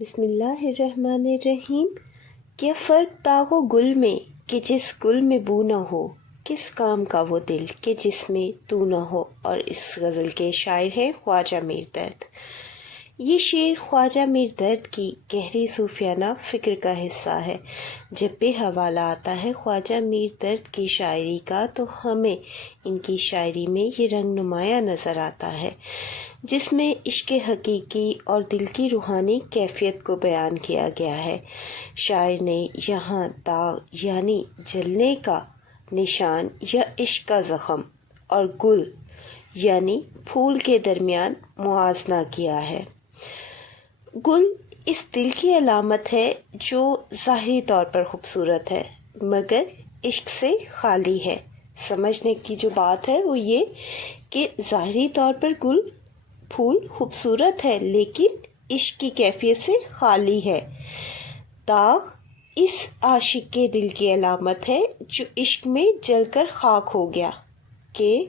بسم اللہ الرحمن الرحیم۔ کیا فرق داغ و گل میں کہ جس گل میں بو نہ ہو، کس کام کا وہ دل کہ جس میں تو نہ ہو۔ اور اس غزل کے شاعر ہیں خواجہ میر درد۔ یہ شعر خواجہ میر درد کی گہری صوفیانہ فکر کا حصہ ہے۔ جب بھی حوالہ آتا ہے خواجہ میر درد کی شاعری کا تو ہمیں ان کی شاعری میں یہ رنگ نمایاں نظر آتا ہے، جس میں عشق حقیقی اور دل کی روحانی کیفیت کو بیان کیا گیا ہے۔ شاعر نے یہاں داغ یعنی جلنے کا نشان یا عشق کا زخم اور گل یعنی پھول کے درمیان موازنہ کیا ہے۔ گل اس دل کی علامت ہے جو ظاہری طور پر خوبصورت ہے مگر عشق سے خالی ہے۔ سمجھنے کی جو بات ہے وہ یہ کہ ظاہری طور پر گل پھول خوبصورت ہے لیکن عشق کی کیفیت سے خالی ہے۔ داغ اس عاشق کے دل کی علامت ہے جو عشق میں جل کر خاک ہو گیا، کہ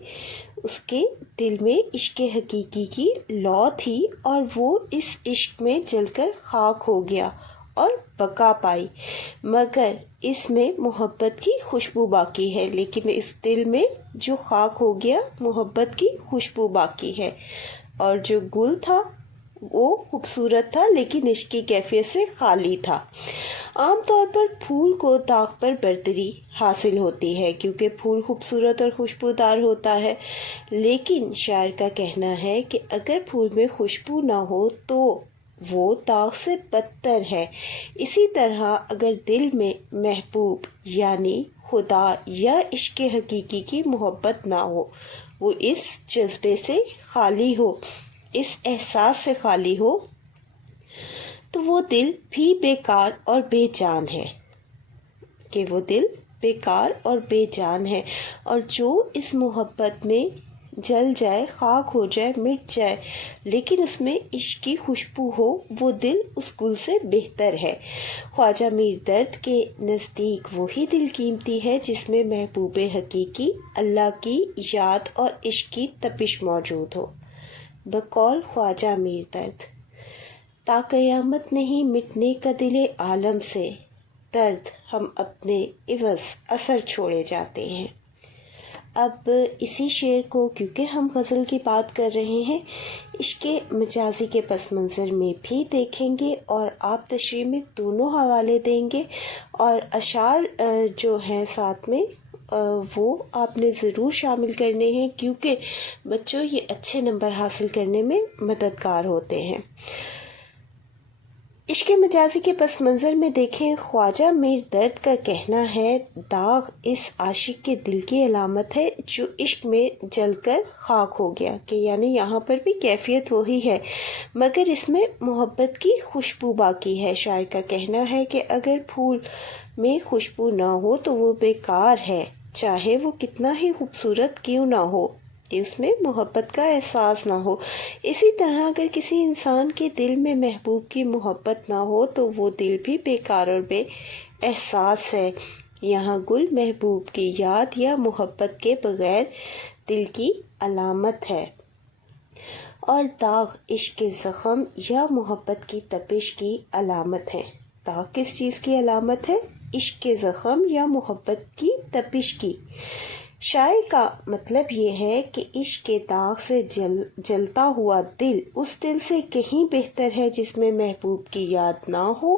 اس کے دل میں عشق حقیقی کی لو تھی اور وہ اس عشق میں جل کر خاک ہو گیا اور بقا پائی، مگر اس میں محبت کی خوشبو باقی ہے۔ لیکن اس دل میں جو خاک ہو گیا محبت کی خوشبو باقی ہے، اور جو گل تھا وہ خوبصورت تھا لیکن عشق کی کیفیت سے خالی تھا۔ عام طور پر پھول کو داغ پر برتری حاصل ہوتی ہے کیونکہ پھول خوبصورت اور خوشبودار ہوتا ہے، لیکن شاعر کا کہنا ہے کہ اگر پھول میں خوشبو نہ ہو تو وہ داغ سے بدتر ہے۔ اسی طرح اگر دل میں محبوب یعنی خدا یا عشق حقیقی کی محبت نہ ہو، وہ اس جذبے سے خالی ہو، اس احساس سے خالی ہو، تو وہ دل بھی بیکار اور بے جان ہے، کہ وہ دل بیکار اور بے جان ہے۔ اور جو اس محبت میں جل جائے، خاک ہو جائے، مٹ جائے لیکن اس میں عشق کی خوشبو ہو، وہ دل اس گل سے بہتر ہے۔ خواجہ میر درد کے نزدیک وہی دل قیمتی ہے جس میں محبوب حقیقی اللہ کی یاد اور عشق کی تپش موجود ہو۔ بقول خواجہ میر درد: تا قیامت نہیں مٹنے کا دل عالم سے، درد ہم اپنے عوض اثر چھوڑے جاتے ہیں۔ اب اسی شعر کو کیونکہ ہم غزل کی بات کر رہے ہیں، عشق مجازی کے پس منظر میں بھی دیکھیں گے اور آپ تشریح میں دونوں حوالے دیں گے، اور اشعار جو ہیں ساتھ میں وہ آپ نے ضرور شامل کرنے ہیں کیونکہ بچوں یہ اچھے نمبر حاصل کرنے میں مددگار ہوتے ہیں۔ عشق مجازی کے پس منظر میں دیکھیں، خواجہ میر درد کا کہنا ہے داغ اس عاشق کے دل کی علامت ہے جو عشق میں جل کر خاک ہو گیا، کہ یعنی یہاں پر بھی کیفیت وہی ہے مگر اس میں محبت کی خوشبو باقی ہے۔ شاعر کا کہنا ہے کہ اگر پھول میں خوشبو نہ ہو تو وہ بیکار ہے، چاہے وہ کتنا ہی خوبصورت کیوں نہ ہو، کہ اس میں محبت کا احساس نہ ہو۔ اسی طرح اگر کسی انسان کے دل میں محبوب کی محبت نہ ہو تو وہ دل بھی بیکار اور بے احساس ہے۔ یہاں گل محبوب کی یاد یا محبت کے بغیر دل کی علامت ہے، اور داغ عشق کے زخم یا محبت کی تپش کی علامت ہے۔ داغ کس چیز کی علامت ہے؟ عشق کے زخم یا محبت کی تپش کی۔ شاعر کا مطلب یہ ہے کہ عشق کے داغ سے جلتا ہوا دل اس دل سے کہیں بہتر ہے جس میں محبوب کی یاد نہ ہو۔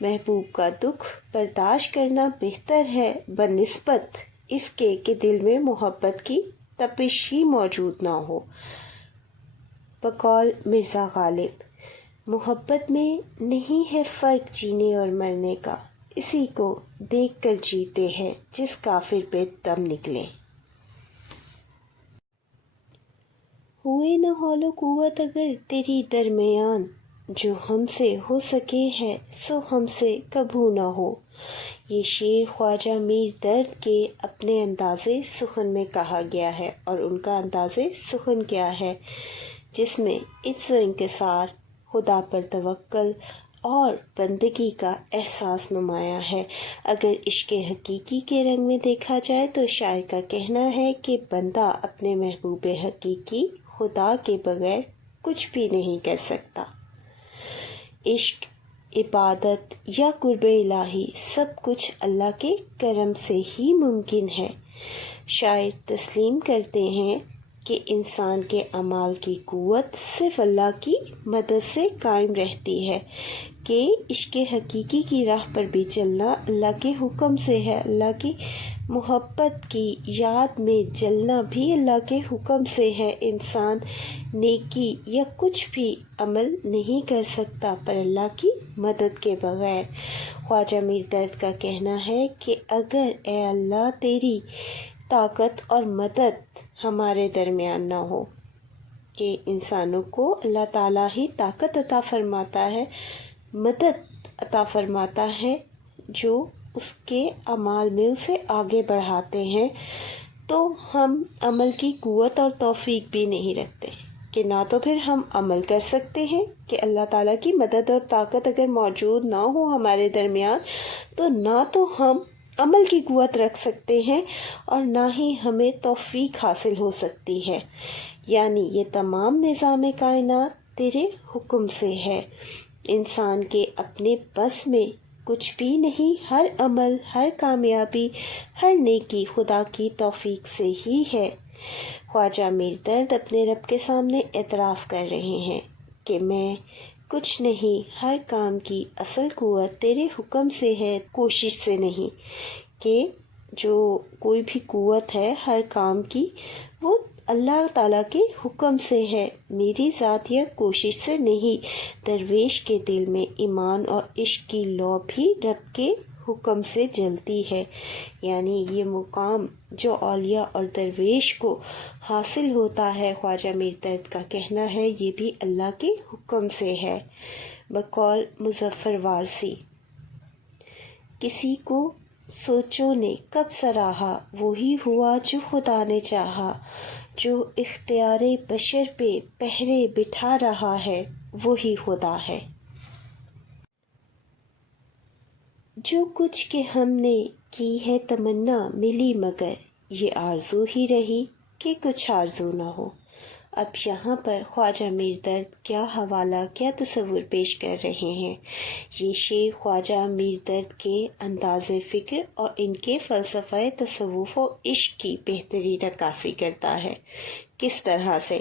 محبوب کا دکھ برداشت کرنا بہتر ہے بنسبت اس کے کہ دل میں محبت کی تپش ہی موجود نہ ہو۔ بقول مرزا غالب: محبت میں نہیں ہے فرق جینے اور مرنے کا، اسی کو دیکھ کر جیتے ہیں جس کافر پہ دم نکلے۔ ہوئے نہ حول و قوت اگر تیری درمیان، جو ہم سے ہو سکے ہے سو ہم سے کبھو نہ ہو۔ یہ شعر خواجہ میر درد کے اپنے انداز سخن میں کہا گیا ہے، اور ان کا انداز سخن کیا ہے؟ جس میں عجز و انکسار، خدا پر توکل اور بندگی کا احساس نمایاں ہے۔ اگر عشق حقیقی کے رنگ میں دیکھا جائے تو شاعر کا کہنا ہے کہ بندہ اپنے محبوب حقیقی خدا کے بغیر کچھ بھی نہیں کر سکتا۔ عشق، عبادت یا قرب الہی سب کچھ اللہ کے کرم سے ہی ممکن ہے۔ شاعر تسلیم کرتے ہیں کہ انسان کے اعمال کی قوت صرف اللہ کی مدد سے قائم رہتی ہے، کہ عشق حقیقی کی راہ پر بھی چلنا اللہ کے حکم سے ہے۔ اللہ کی محبت کی یاد میں جلنا بھی اللہ کے حکم سے ہے۔ انسان نیکی یا کچھ بھی عمل نہیں کر سکتا پر اللہ کی مدد کے بغیر۔ خواجہ میر درد کا کہنا ہے کہ اگر اے اللہ تیری طاقت اور مدد ہمارے درمیان نہ ہو، کہ انسانوں کو اللہ تعالیٰ ہی طاقت عطا فرماتا ہے، مدد عطا فرماتا ہے، جو اس کے اعمال میں اسے آگے بڑھاتے ہیں، تو ہم عمل کی قوت اور توفیق بھی نہیں رکھتے، کہ نہ تو پھر ہم عمل کر سکتے ہیں، کہ اللہ تعالیٰ کی مدد اور طاقت اگر موجود نہ ہو ہمارے درمیان تو نہ تو ہم عمل کی قوت رکھ سکتے ہیں اور نہ ہی ہمیں توفیق حاصل ہو سکتی ہے۔ یعنی یہ تمام نظام کائنات تیرے حکم سے ہے، انسان کے اپنے بس میں کچھ بھی نہیں۔ ہر عمل، ہر کامیابی، ہر نیکی خدا کی توفیق سے ہی ہے۔ خواجہ میر درد اپنے رب کے سامنے اعتراف کر رہے ہیں کہ میں کچھ نہیں، ہر کام کی اصل قوت تیرے حکم سے ہے، کوشش سے نہیں، کہ جو کوئی بھی قوت ہے ہر کام کی وہ اللہ تعالیٰ کے حکم سے ہے، میری ذات یا کوشش سے نہیں۔ درویش کے دل میں ایمان اور عشق کی لو بھی رب کے حکم سے جلتی ہے۔ یعنی یہ مقام جو اولیاء اور درویش کو حاصل ہوتا ہے، خواجہ میر درد کا کہنا ہے یہ بھی اللہ کے حکم سے ہے۔ بقول مظفر وارثی، کسی کو سوچوں نے کب سراہا، وہی ہوا جو خدا نے چاہا، جو اختیار بشر پہ پہرے بٹھا رہا ہے وہی خدا ہے۔ جو کچھ کہ ہم نے کی ہے تمنا ملی، مگر یہ آرزو ہی رہی کہ کچھ آرزو نہ ہو۔ اب یہاں پر خواجہ میر درد کیا حوالہ، کیا تصور پیش کر رہے ہیں؟ یہ شعر خواجہ میر درد کے انداز فکر اور ان کے فلسفہ تصوف و عشق کی بہترین عکاسی کرتا ہے۔ کس طرح سے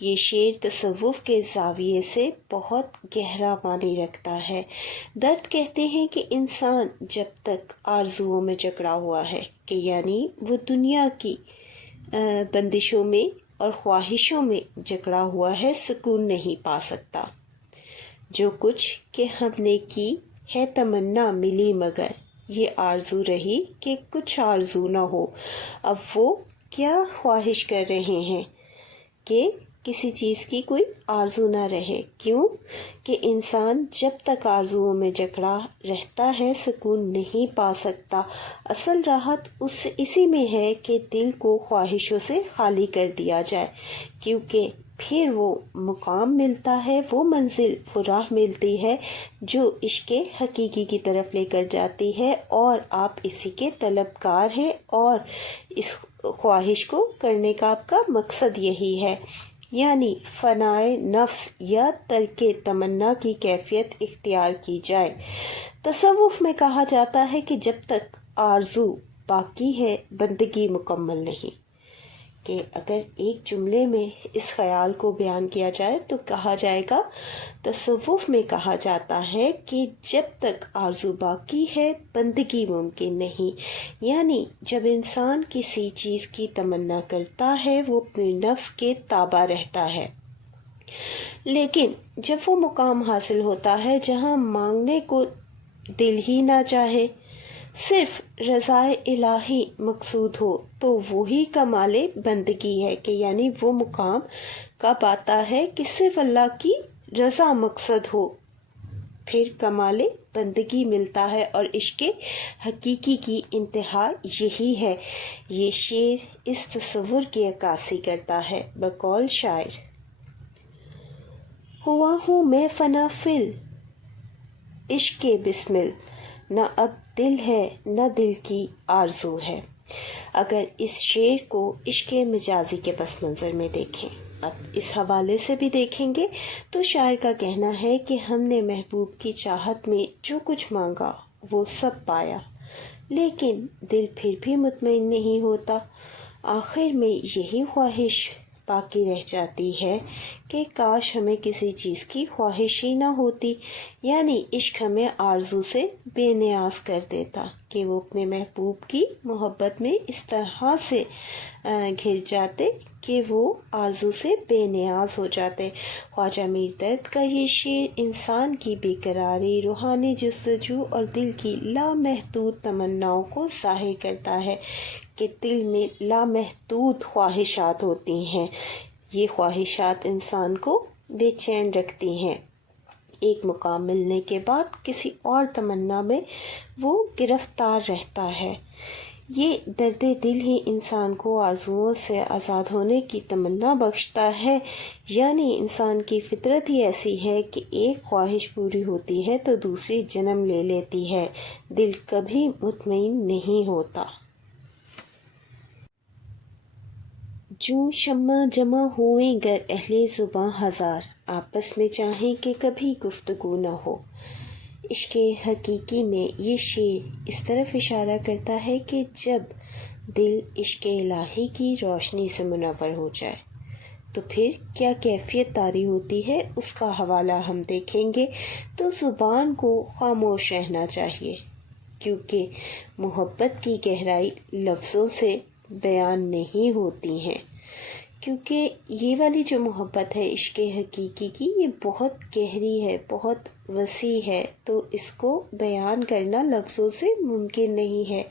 یہ شعر تصوف کے زاویے سے بہت گہرا معنی رکھتا ہے۔ درد کہتے ہیں کہ انسان جب تک آرزوؤں میں جکڑا ہوا ہے، کہ یعنی وہ دنیا کی بندشوں میں اور خواہشوں میں جکڑا ہوا ہے، سکون نہیں پا سکتا۔ جو کچھ کہ ہم نے کی ہے تمنا ملی، مگر یہ آرزو رہی کہ کچھ آرزو نہ ہو۔ اب وہ کیا خواہش کر رہے ہیں کہ کسی چیز کی کوئی آرزو نہ رہے۔ کیوں کہ انسان جب تک آرزوؤں میں جکڑا رہتا ہے سکون نہیں پا سکتا۔ اصل راحت اسی میں ہے کہ دل کو خواہشوں سے خالی کر دیا جائے، کیونکہ پھر وہ مقام ملتا ہے، وہ منزل، وہ راہ ملتی ہے جو عشق حقیقی کی طرف لے کر جاتی ہے، اور آپ اسی کے طلبگار ہیں، اور اس خواہش کو کرنے کا آپ کا مقصد یہی ہے، یعنی فنائے نفس یا ترک تمنا کی کیفیت اختیار کی جائے۔ تصوف میں کہا جاتا ہے کہ جب تک آرزو باقی ہے بندگی مکمل نہیں، کہ اگر ایک جملے میں اس خیال کو بیان کیا جائے تو کہا جائے گا، تصوف میں کہا جاتا ہے کہ جب تک آرزو باقی ہے بندگی ممکن نہیں، یعنی جب انسان کسی چیز کی تمنا کرتا ہے وہ اپنے نفس کے تابع رہتا ہے، لیکن جب وہ مقام حاصل ہوتا ہے جہاں مانگنے کو دل ہی نہ چاہے، صرف رضا الہی مقصود ہو، تو وہی کمال بندگی ہے، کہ یعنی وہ مقام کب آتا ہے کہ صرف اللہ کی رضا مقصد ہو، پھر کمال بندگی ملتا ہے، اور عشق حقیقی کی انتہا یہی ہے۔ یہ شعر اس تصور کی عکاسی کرتا ہے۔ بقول شاعر، ہوا ہوں میں فنا فل عشق بسمل، نہ اب دل ہے نہ دل کی آرزو ہے۔ اگر اس شعر کو عشق مجازی کے پس منظر میں دیکھیں اب اس حوالے سے بھی دیکھیں گے تو شاعر کا کہنا ہے کہ ہم نے محبوب کی چاہت میں جو کچھ مانگا وہ سب پایا، لیکن دل پھر بھی مطمئن نہیں ہوتا۔ آخر میں یہی خواہش باقی رہ جاتی ہے کہ کاش ہمیں کسی چیز کی خواہش ہی نہ ہوتی، یعنی عشق ہمیں آرزو سے بے نیاز کر دیتا کہ وہ اپنے محبوب کی محبت میں اس طرح سے گھر جاتے کہ وہ آرزو سے بے نیاز ہو جاتے۔ خواجہ میر درد کا یہ شعر انسان کی بے قراری، روحانی جستجو اور دل کی لامحدود تمناؤں کو ظاہر کرتا ہے کہ دل میں لامحدود خواہشات ہوتی ہیں۔ یہ خواہشات انسان کو بے چین رکھتی ہیں، ایک مقام ملنے کے بعد کسی اور تمنا میں وہ گرفتار رہتا ہے۔ یہ درد دل ہی انسان کو آرزوؤں سے آزاد ہونے کی تمنا بخشتا ہے، یعنی انسان کی فطرت ہی ایسی ہے کہ ایک خواہش پوری ہوتی ہے تو دوسری جنم لے لیتی ہے، دل کبھی مطمئن نہیں ہوتا۔ جو شمع جمع ہوئیں گر اہل زباں ہزار، آپس میں چاہیں کہ کبھی گفتگو نہ ہو۔ عشق حقیقی میں یہ شعر اس طرف اشارہ کرتا ہے کہ جب دل عشق الہی کی روشنی سے منور ہو جائے تو پھر کیا کیفیت طاری ہوتی ہے، اس کا حوالہ ہم دیکھیں گے تو زبان کو خاموش رہنا چاہیے، کیونکہ محبت کی گہرائی لفظوں سے بیان نہیں ہوتی ہیں، کیونکہ یہ والی جو محبت ہے عشق حقیقی کی، یہ بہت گہری ہے، بہت وسیع ہے، تو اس کو بیان کرنا لفظوں سے ممکن نہیں ہے۔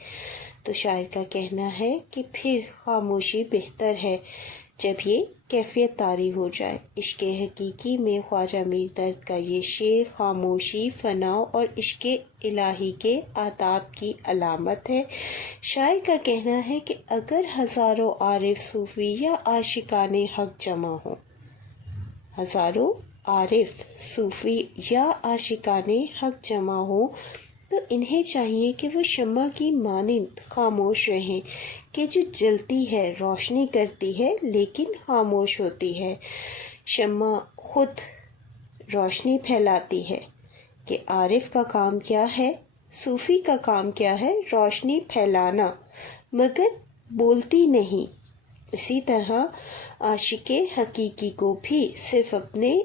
تو شاعر کا کہنا ہے کہ پھر خاموشی بہتر ہے جب یہ کیفیت طاری ہو جائے۔ عشق حقیقی میں خواجہ میر درد کا یہ شعر خاموشی، فنا اور عشق الہی کے آداب کی علامت ہے۔ شاعر کا کہنا ہے کہ اگر ہزاروں عارف صوفی یا عاشقان حق جمع ہوں، ہزاروں عارف صوفی یا عاشقان حق جمع ہوں تو انہیں چاہیے کہ وہ شمع کی مانند خاموش رہیں کہ جو جلتی ہے، روشنی کرتی ہے لیکن خاموش ہوتی ہے۔ شمع خود روشنی پھیلاتی ہے کہ عارف کا کام کیا ہے، صوفی کا کام کیا ہے، روشنی پھیلانا، مگر بولتی نہیں۔ اسی طرح عاشق حقیقی کو بھی صرف اپنے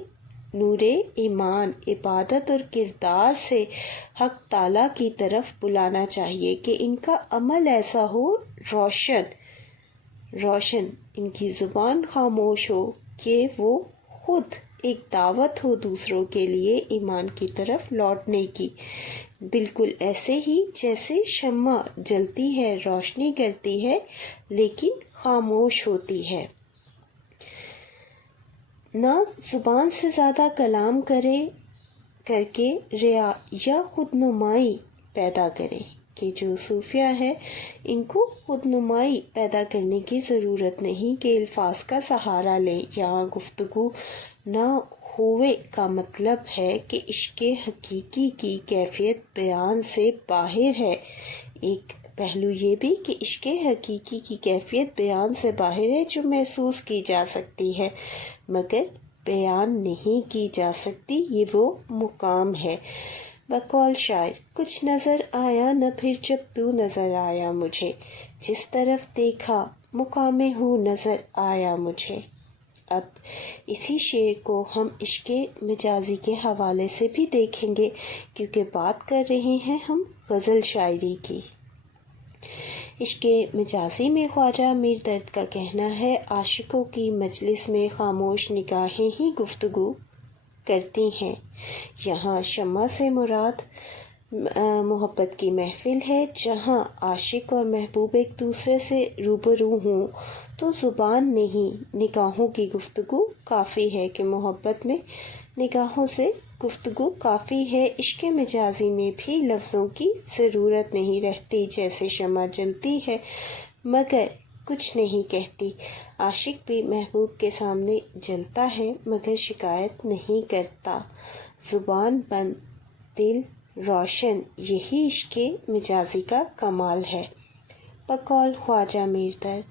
نور ایمان، عبادت اور کردار سے حق تعالیٰ کی طرف بلانا چاہیے کہ ان کا عمل ایسا ہو روشن، ان کی زبان خاموش ہو کہ وہ خود ایک دعوت ہو دوسروں کے لیے ایمان کی طرف لوٹنے کی، بالکل ایسے ہی جیسے شمع جلتی ہے، روشنی کرتی ہے لیکن خاموش ہوتی ہے۔ نہ زبان سے زیادہ کلام کر کے ریا یا خود نمائی پیدا کریں کہ جو صوفیہ ہے ان کو خود نمائی پیدا کرنے کی ضرورت نہیں کہ الفاظ کا سہارا لیں۔ یہاں گفتگو نہ ہوئے کا مطلب ہے کہ عشق حقیقی کی کیفیت بیان سے باہر ہے۔ ایک پہلو یہ بھی کہ عشق حقیقی کی کیفیت بیان سے باہر ہے جو محسوس کی جا سکتی ہے مگر بیان نہیں کی جا سکتی، یہ وہ مقام ہے۔ بقول شاعر کچھ نظر آیا نہ پھر جب تو نظر آیا مجھے، جس طرف دیکھا مقام ہو نظر آیا مجھے۔ اب اسی شعر کو ہم عشق مجازی کے حوالے سے بھی دیکھیں گے، کیونکہ بات کر رہے ہیں ہم غزل شاعری کی۔ عشق مجازی میں خواجہ میر درد کا کہنا ہے، عاشقوں کی مجلس میں خاموش نگاہیں ہی گفتگو کرتی ہیں۔ یہاں شمع سے مراد محبت کی محفل ہے، جہاں عاشق اور محبوب ایک دوسرے سے روبرو ہوں تو زبان نہیں، نگاہوں کی گفتگو کافی ہے کہ محبت میں نگاہوں سے گفتگو کافی ہے۔ عشق مجازی میں بھی لفظوں کی ضرورت نہیں رہتی، جیسے شمع جلتی ہے مگر کچھ نہیں کہتی، عاشق بھی محبوب کے سامنے جلتا ہے مگر شکایت نہیں کرتا، زبان بند دل روشن، یہی عشق مجازی کا کمال ہے۔ بقول خواجہ میر درد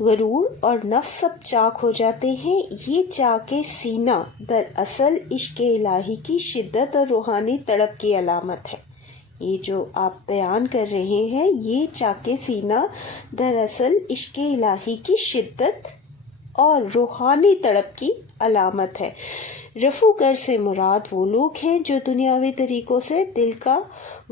غرور اور نفس سب چاک ہو جاتے ہیں۔ یہ چاک سینہ دراصل عشق الہی کی شدت اور روحانی تڑپ کی علامت ہے۔ یہ جو آپ بیان کر رہے ہیں، یہ چاک سینہ دراصل عشق الہی کی شدت اور روحانی تڑپ کی علامت ہے۔ رفو گر سے مراد وہ لوگ ہیں جو دنیاوی طریقوں سے دل کا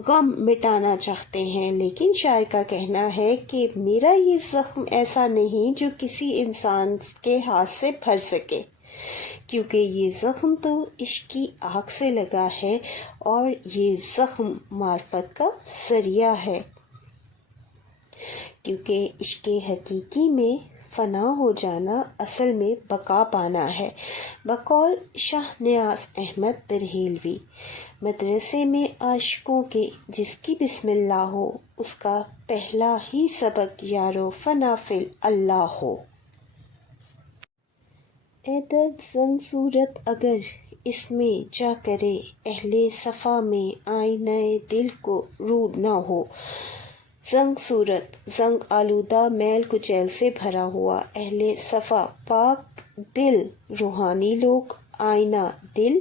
غم مٹانا چاہتے ہیں، لیکن شاعر کا کہنا ہے کہ میرا یہ زخم ایسا نہیں جو کسی انسان کے ہاتھ سے بھر سکے، کیونکہ یہ زخم تو عشق کی آگ سے لگا ہے اور یہ زخم معرفت کا ذریعہ ہے، کیونکہ عشق حقیقی میں فنا ہو جانا اصل میں بقا پانا ہے۔ بقول شاہ نیاز احمد بریلوی، مدرسے میں عاشقوں کے جس کی بسم اللہ ہو، اس کا پہلا ہی سبق یارو فنا فی اللہ ہو۔ اے درد زنگ صورت اگر اس میں جا کرے، اہل صفا میں آئینہ دل کو رو نہ ہو۔ زنگ صورت، زنگ آلودہ میل کچیل سے بھرا ہوا، اہل صفا پاک دل روحانی لوگ، آئینہ دل،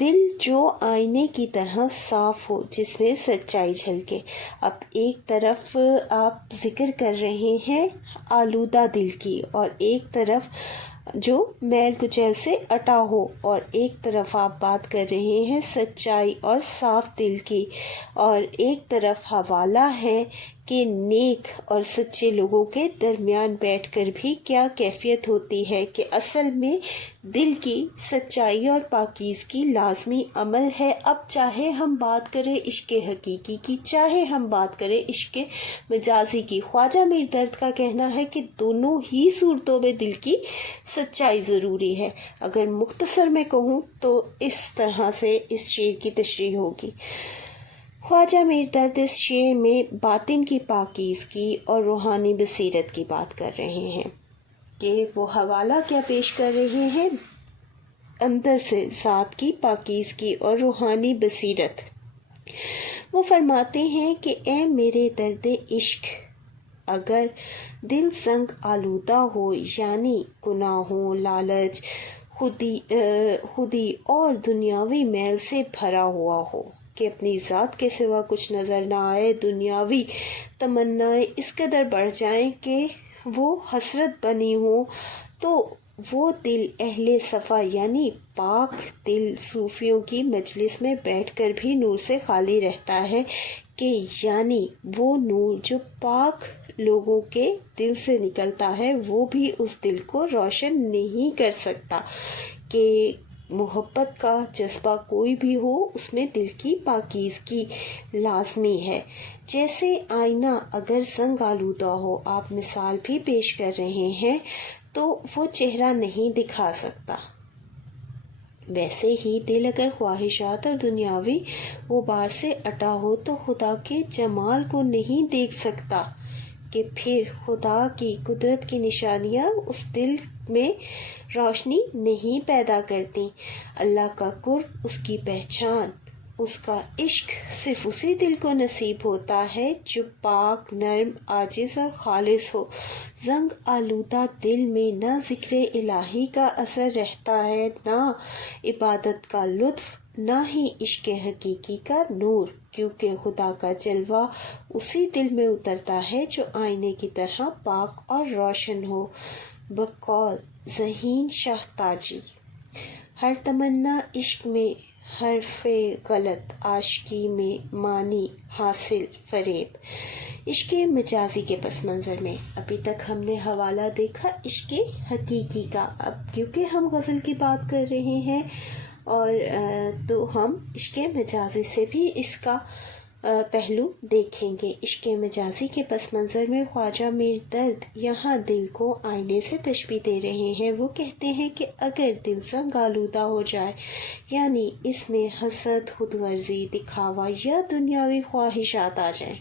دل جو آئینے کی طرح صاف ہو جس میں سچائی جھلکے۔ اب ایک طرف آپ ذکر کر رہے ہیں آلودہ دل کی، اور ایک طرف جو میل کچیل سے اٹا ہو، اور ایک طرف آپ بات کر رہے ہیں سچائی اور صاف دل کی، اور ایک طرف حوالہ ہے کہ نیک اور سچے لوگوں کے درمیان بیٹھ کر بھی کیا کیفیت ہوتی ہے کہ اصل میں دل کی سچائی اور پاکیزگی لازمی عمل ہے۔ اب چاہے ہم بات کریں عشق حقیقی کی، چاہے ہم بات کریں عشق مجازی کی، خواجہ میر درد کا کہنا ہے کہ دونوں ہی صورتوں میں دل کی سچائی ضروری ہے۔ اگر مختصر میں کہوں تو اس طرح سے اس شعر کی تشریح ہوگی۔ خواجہ میر درد اس شعر میں باطن کی پاکیزگی اور روحانی بصیرت کی بات کر رہے ہیں کہ وہ حوالہ کیا پیش کر رہے ہیں، اندر سے ذات کی پاکیزگی اور روحانی بصیرت۔ وہ فرماتے ہیں کہ اے میرے درد عشق، اگر دل زنگ آلودہ ہو، یعنی گناہوں، لالچ، خودی اور دنیاوی میل سے بھرا ہوا ہو کہ اپنی ذات کے سوا کچھ نظر نہ آئے، دنیاوی تمنائیں اس قدر بڑھ جائیں کہ وہ حسرت بنی ہوں، تو وہ دل اہل صفا یعنی پاک دل صوفیوں کی مجلس میں بیٹھ کر بھی نور سے خالی رہتا ہے، کہ یعنی وہ نور جو پاک لوگوں کے دل سے نکلتا ہے وہ بھی اس دل کو روشن نہیں کر سکتا، کہ محبت کا جذبہ کوئی بھی ہو اس میں دل کی پاکیزگی لازمی ہے۔ جیسے آئینہ اگر زنگ آلودہ ہو، آپ مثال بھی پیش کر رہے ہیں، تو وہ چہرہ نہیں دکھا سکتا، ویسے ہی دل اگر خواہشات اور دنیاوی غبار سے اٹا ہو تو خدا کے جمال کو نہیں دیکھ سکتا، کہ پھر خدا کی قدرت کی نشانیاں اس دل میں روشنی نہیں پیدا کرتی۔ اللہ کا قرب، اس کی پہچان، اس کا عشق صرف اسی دل کو نصیب ہوتا ہے جو پاک، نرم، عاجز اور خالص ہو۔ زنگ آلودہ دل میں نہ ذکر الہی کا اثر رہتا ہے، نہ عبادت کا لطف، نہ ہی عشق حقیقی کا نور، کیونکہ خدا کا جلوہ اسی دل میں اترتا ہے جو آئینے کی طرح پاک اور روشن ہو۔ بقول ذہین شاہ تاجی، ہر تمنا عشق میں حرف غلط، عاشقی میں معنی حاصل فریب۔ عشق مجازی کے پس منظر میں ابھی تک ہم نے حوالہ دیکھا عشق حقیقی کا، اب کیونکہ ہم غزل کی بات کر رہے ہیں اور تو ہم عشق مجازی سے بھی اس کا پہلو دیکھیں گے۔ عشق مجازی کے پس منظر میں خواجہ میر درد یہاں دل کو آئینے سے تشبیہ دے رہے ہیں۔ وہ کہتے ہیں کہ اگر دل زنگ آلودہ ہو جائے، یعنی اس میں حسد، خود غرضی، دکھاوا یا دنیاوی خواہشات آ جائیں،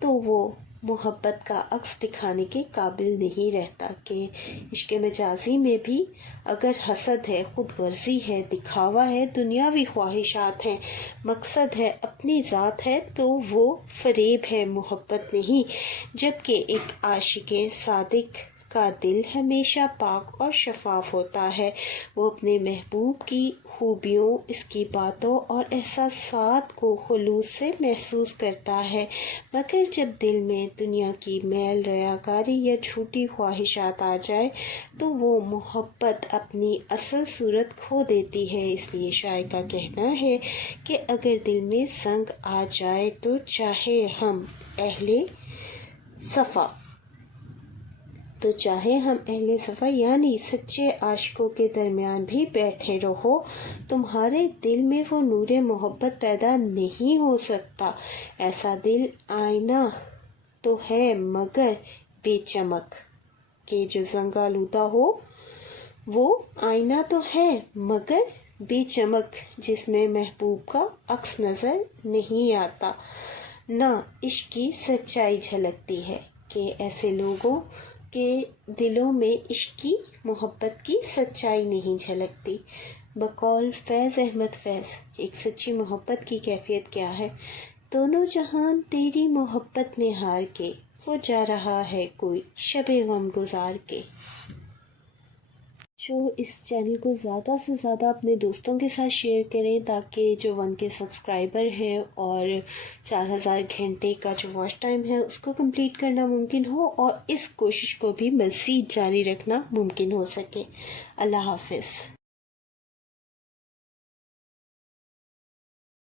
تو وہ محبت کا عکس دکھانے کے قابل نہیں رہتا کہ عشق مجازی میں بھی اگر حسد ہے، خود غرضی ہے، دکھاوا ہے، دنیاوی خواہشات ہیں، مقصد ہے، اپنی ذات ہے، تو وہ فریب ہے، محبت نہیں۔ جبکہ ایک عاشق صادق کا دل ہمیشہ پاک اور شفاف ہوتا ہے، وہ اپنے محبوب کی خوبیوں، اس کی باتوں اور احساسات کو خلوص سے محسوس کرتا ہے، مگر جب دل میں دنیا کی میل، ریاکاری یا جھوٹی خواہشات آ جائے تو وہ محبت اپنی اصل صورت کھو دیتی ہے۔ اس لیے شاعر کا کہنا ہے کہ اگر دل میں زنگ آ جائے تو چاہے ہم اہل صفا یعنی سچے عاشقوں کے درمیان بھی بیٹھے رہو، تمہارے دل میں وہ نور محبت پیدا نہیں ہو سکتا۔ ایسا دل آئینہ تو ہے مگر بے چمک، کہ جو زنگ آلودہ ہو وہ آئینہ تو ہے مگر بے چمک، جس میں محبوب کا عکس نظر نہیں آتا، نہ عشق کی سچائی جھلکتی ہے۔ کہ ایسے لوگوں کے دلوں میں عشق کی، محبت کی سچائی نہیں جھلکتی۔ بقول فیض احمد فیض، ایک سچی محبت کی کیفیت کیا ہے؟ دونوں جہان تیری محبت میں ہار کے، وہ جا رہا ہے کوئی شب غم گزار کے۔ جو اس چینل کو زیادہ سے زیادہ اپنے دوستوں کے ساتھ شیئر کریں تاکہ جو 1K سبسکرائبر ہیں اور 4000 گھنٹے کا جو واچ ٹائم ہے اس کو کمپلیٹ کرنا ممکن ہو، اور اس کوشش کو بھی مزید جاری رکھنا ممکن ہو سکے۔ اللہ حافظ۔